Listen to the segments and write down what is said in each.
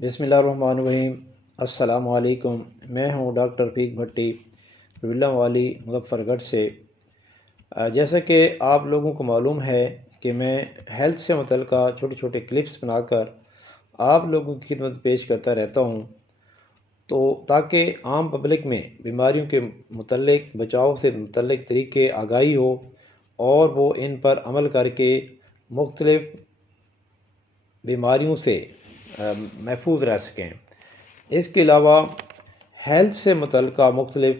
بسم اللہ الرحمن الرحیم۔ السلام علیکم۔ میں ہوں ڈاکٹر رفیق بھٹی ولم والی مظفر گڑھ سے۔ جیسا کہ آپ لوگوں کو معلوم ہے کہ میں ہیلتھ سے متعلقہ چھوٹے چھوٹے کلپس بنا کر آپ لوگوں کی خدمت پیش کرتا رہتا ہوں، تو تاکہ عام پبلک میں بیماریوں کے متعلق بچاؤ سے متعلق طریقے آگاہی ہو اور وہ ان پر عمل کر کے مختلف بیماریوں سے محفوظ رہ سکیں۔ اس کے علاوہ ہیلتھ سے متعلقہ مختلف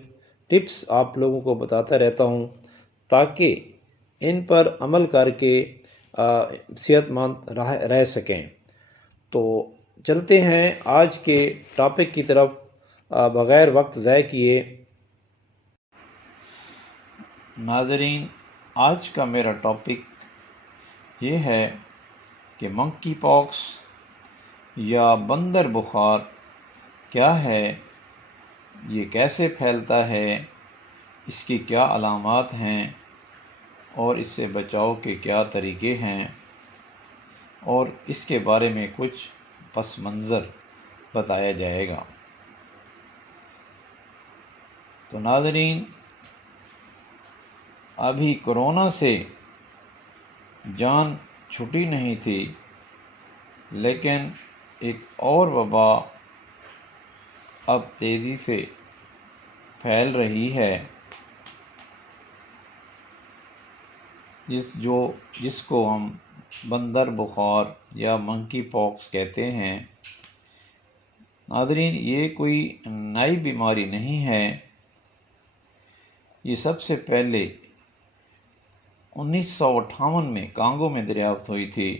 ٹپس آپ لوگوں کو بتاتا رہتا ہوں تاکہ ان پر عمل کر کے صحت مند رہ سکیں۔ تو چلتے ہیں آج کے ٹاپک کی طرف بغیر وقت ضائع کیے۔ ناظرین، آج کا میرا ٹاپک یہ ہے کہ منکی پاکس یا بندر بخار کیا ہے، یہ کیسے پھیلتا ہے، اس کی کیا علامات ہیں اور اس سے بچاؤ کے کیا طریقے ہیں، اور اس کے بارے میں کچھ پس منظر بتایا جائے گا۔ تو ناظرین، ابھی کرونا سے جان چھٹی نہیں تھی، لیکن ایک اور وبا اب تیزی سے پھیل رہی ہے جس کو ہم بندر بخار یا منکی پاکس کہتے ہیں۔ ناظرین، یہ کوئی نئی بیماری نہیں ہے، یہ سب سے پہلے 1958 میں کانگو میں دریافت ہوئی تھی۔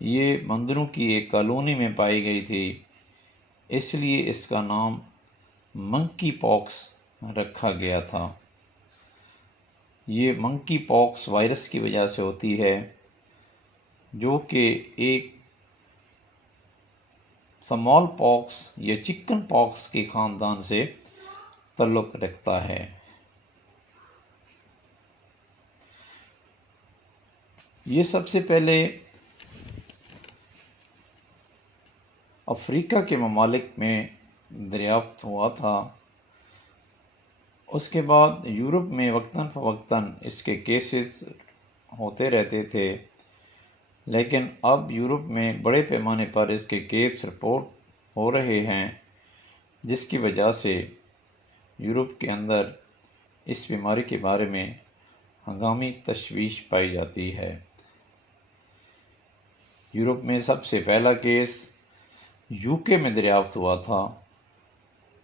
یہ بندروں کی ایک کالونی میں پائی گئی تھی، اس لیے اس کا نام منکی پاکس رکھا گیا تھا۔ یہ منکی پاکس وائرس کی وجہ سے ہوتی ہے، جو کہ ایک سمال پاکس یا چکن پاکس کے خاندان سے تعلق رکھتا ہے۔ یہ سب سے پہلے افریقہ کے ممالک میں دریافت ہوا تھا، اس کے بعد یورپ میں وقتاً فوقتاً اس کے کیسز ہوتے رہتے تھے، لیکن اب یورپ میں بڑے پیمانے پر اس کے کیس رپورٹ ہو رہے ہیں، جس کی وجہ سے یورپ کے اندر اس بیماری کے بارے میں ہنگامی تشویش پائی جاتی ہے۔ یورپ میں سب سے پہلا کیس UK میں دریافت ہوا تھا،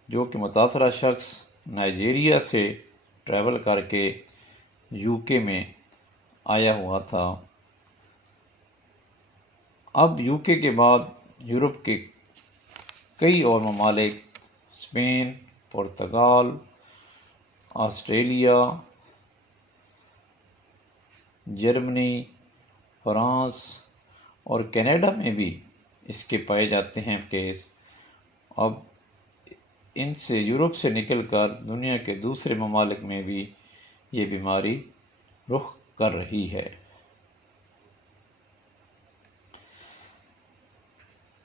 جو کہ متاثرہ شخص نائجیریا سے ٹریول کر کے UK میں آیا ہوا تھا۔ اب UK کے بعد یورپ کے کئی اور ممالک، Spain, Portugal, Australia, Germany, France اور کینیڈا میں بھی اس کے پائے جاتے ہیں کیس۔ اب ان سے یورپ سے نکل کر دنیا کے دوسرے ممالک میں بھی یہ بیماری رخ کر رہی ہے۔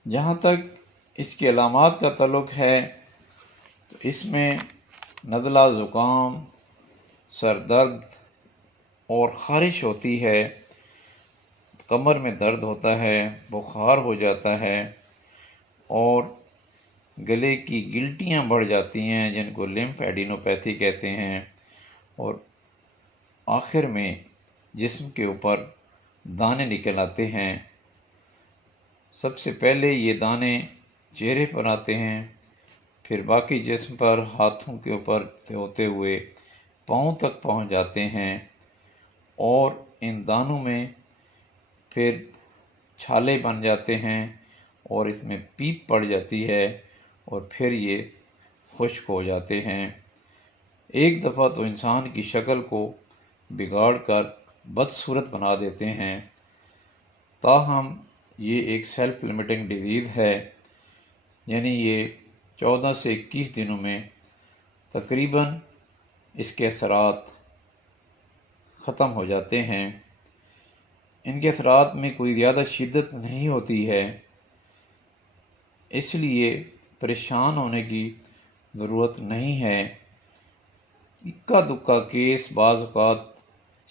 جہاں تک اس کی علامات کا تعلق ہے تو اس میں نزلہ، زکام، سر درد اور خارش ہوتی ہے، کمر میں درد ہوتا ہے، بخار ہو جاتا ہے اور گلے کی گلٹیاں بڑھ جاتی ہیں، جن کو لمف ایڈینوپیتھی کہتے ہیں، اور آخر میں جسم کے اوپر دانے نکل آتے ہیں۔ سب سے پہلے یہ دانے چہرے پر آتے ہیں، پھر باقی جسم پر، ہاتھوں کے اوپر سے ہوتے ہوئے پاؤں تک پہنچ جاتے ہیں، اور ان دانوں میں پھر چھالے بن جاتے ہیں اور اس میں پیپ پڑ جاتی ہے اور پھر یہ خشک ہو جاتے ہیں۔ ایک دفعہ تو انسان کی شکل کو بگاڑ کر بدصورت بنا دیتے ہیں۔ تاہم یہ ایک سیلف لمیٹنگ ڈیزیز ہے، یعنی یہ 14 سے 21 دنوں میں تقریباً اس کے اثرات ختم ہو جاتے ہیں۔ ان کے اثرات میں کوئی زیادہ شدت نہیں ہوتی ہے، اس لیے پریشان ہونے کی ضرورت نہیں ہے۔ اکا دکا کیس بعض اوقات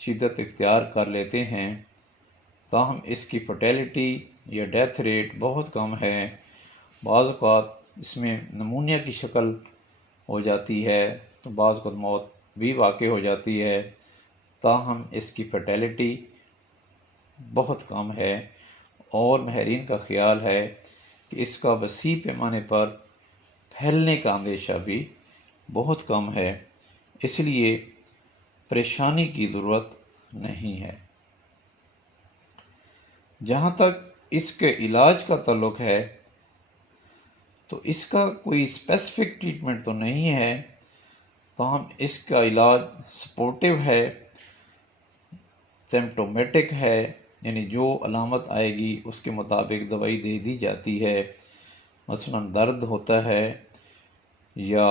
شدت اختیار کر لیتے ہیں، تاہم اس کی فرٹیلٹی یا ڈیتھ ریٹ بہت کم ہے۔ بعض اوقات اس میں نمونیا کی شکل ہو جاتی ہے تو بعض اوقات موت بھی واقع ہو جاتی ہے، تاہم اس کی فرٹیلٹی بہت کم ہے، اور ماہرین کا خیال ہے کہ اس کا وسیع پیمانے پر پھیلنے کا اندیشہ بھی بہت کم ہے، اس لیے پریشانی کی ضرورت نہیں ہے۔ جہاں تک اس کے علاج کا تعلق ہے تو اس کا کوئی اسپیسیفک ٹریٹمنٹ تو نہیں ہے، تاہم اس کا علاج سپورٹیو ہے، سمپٹومیٹک ہے، یعنی جو علامت آئے گی اس کے مطابق دوائی دے دی جاتی ہے۔ مثلا درد ہوتا ہے یا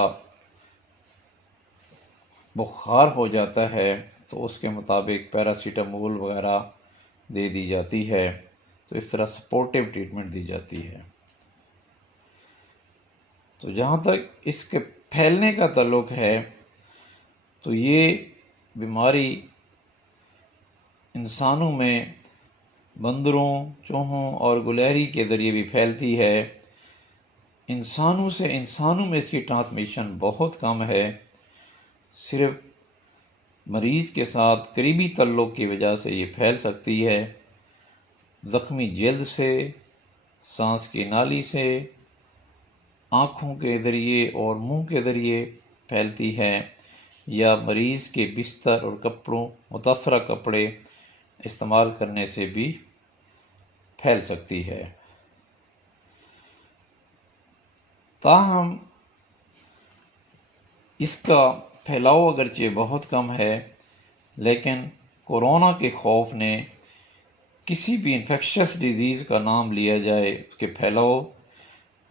بخار ہو جاتا ہے تو اس کے مطابق پیراسیٹامول وغیرہ دے دی جاتی ہے، تو اس طرح سپورٹیو ٹریٹمنٹ دی جاتی ہے۔ تو جہاں تک اس کے پھیلنے کا تعلق ہے تو یہ بیماری انسانوں میں بندروں، چوہوں اور گلہری کے ذریعے بھی پھیلتی ہے۔ انسانوں سے انسانوں میں اس کی ٹرانسمیشن بہت کم ہے، صرف مریض کے ساتھ قریبی تعلق کی وجہ سے یہ پھیل سکتی ہے۔ زخمی جلد سے، سانس کی نالی سے، آنکھوں کے ذریعے اور منہ کے ذریعے پھیلتی ہے، یا مریض کے بستر اور کپڑوں، متاثرہ کپڑے استعمال کرنے سے بھی پھیل سکتی ہے۔ تاہم اس کا پھیلاؤ اگرچہ بہت کم ہے، لیکن کورونا کے خوف نے کسی بھی انفیکشس ڈیزیز کا نام لیا جائے اس کے پھیلاؤ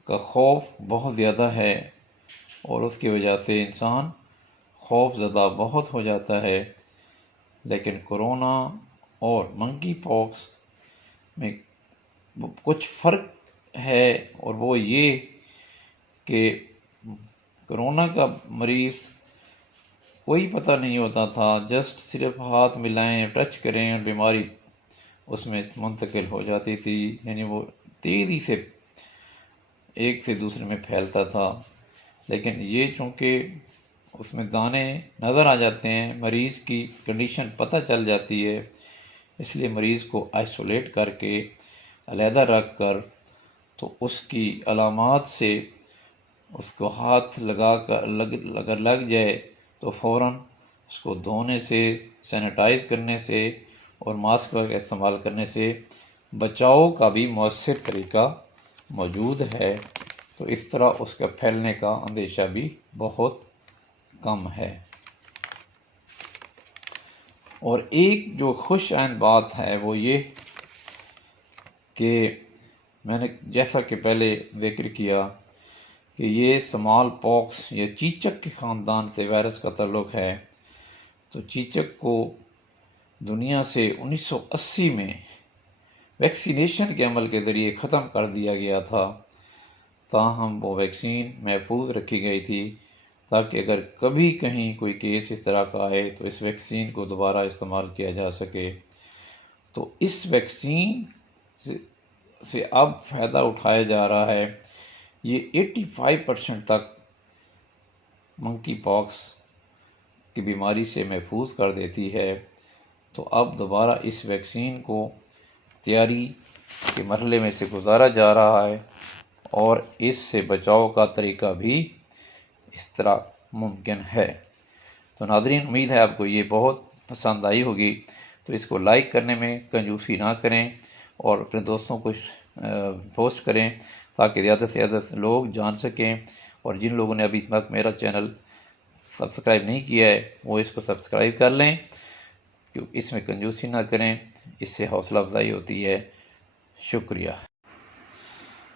کا خوف بہت زیادہ ہے، اور اس کی وجہ سے انسان خوف زدہ بہت ہو جاتا ہے۔ لیکن کورونا اور منکی پاکس میں کچھ فرق ہے، اور وہ یہ کہ کورونا کا مریض کوئی پتہ نہیں ہوتا تھا، جسٹ صرف ہاتھ ملائیں، ٹچ کریں اور بیماری اس میں منتقل ہو جاتی تھی، یعنی وہ تیزی سے ایک سے دوسرے میں پھیلتا تھا۔ لیکن یہ چونکہ اس میں دانے نظر آ جاتے ہیں، مریض کی کنڈیشن پتہ چل جاتی ہے، اس لیے مریض کو آئسولیٹ کر کے علیحدہ رکھ کر تو اس کی علامات سے اس کو ہاتھ لگا کر اگر لگ جائے تو فوراً اس کو دھونے سے، سینیٹائز کرنے سے اور ماسک کا استعمال کرنے سے بچاؤ کا بھی مؤثر طریقہ موجود ہے، تو اس طرح اس کا پھیلنے کا اندیشہ بھی بہت کم ہے۔ اور ایک جو خوش آئند بات ہے وہ یہ کہ میں نے جیسا کہ پہلے ذکر کیا کہ یہ اسمال پاکس یا چیچک کے خاندان سے وائرس کا تعلق ہے، تو چیچک کو دنیا سے 1980 میں ویکسینیشن کے عمل کے ذریعے ختم کر دیا گیا تھا، تاہم وہ ویکسین محفوظ رکھی گئی تھی تاکہ اگر کبھی کہیں کوئی کیس اس طرح کا آئے تو اس ویکسین کو دوبارہ استعمال کیا جا سکے۔ تو اس ویکسین سے اب فائدہ اٹھایا جا رہا ہے۔ یہ 85% تک منکی پاکس کی بیماری سے محفوظ کر دیتی ہے، تو اب دوبارہ اس ویکسین کو تیاری کے مرحلے میں سے گزارا جا رہا ہے، اور اس سے بچاؤ کا طریقہ بھی اس طرح ممکن ہے۔ تو ناظرین، امید ہے آپ کو یہ بہت پسند آئی ہوگی، تو اس کو لائک کرنے میں کنجوسی نہ کریں اور اپنے دوستوں کو پوسٹ کریں تاکہ زیادہ سے زیادہ لوگ جان سکیں، اور جن لوگوں نے ابھی تک میرا چینل سبسکرائب نہیں کیا ہے وہ اس کو سبسکرائب کر لیں، کیونکہ اس میں کنجوسی نہ کریں، اس سے حوصلہ افزائی ہوتی ہے۔ شکریہ۔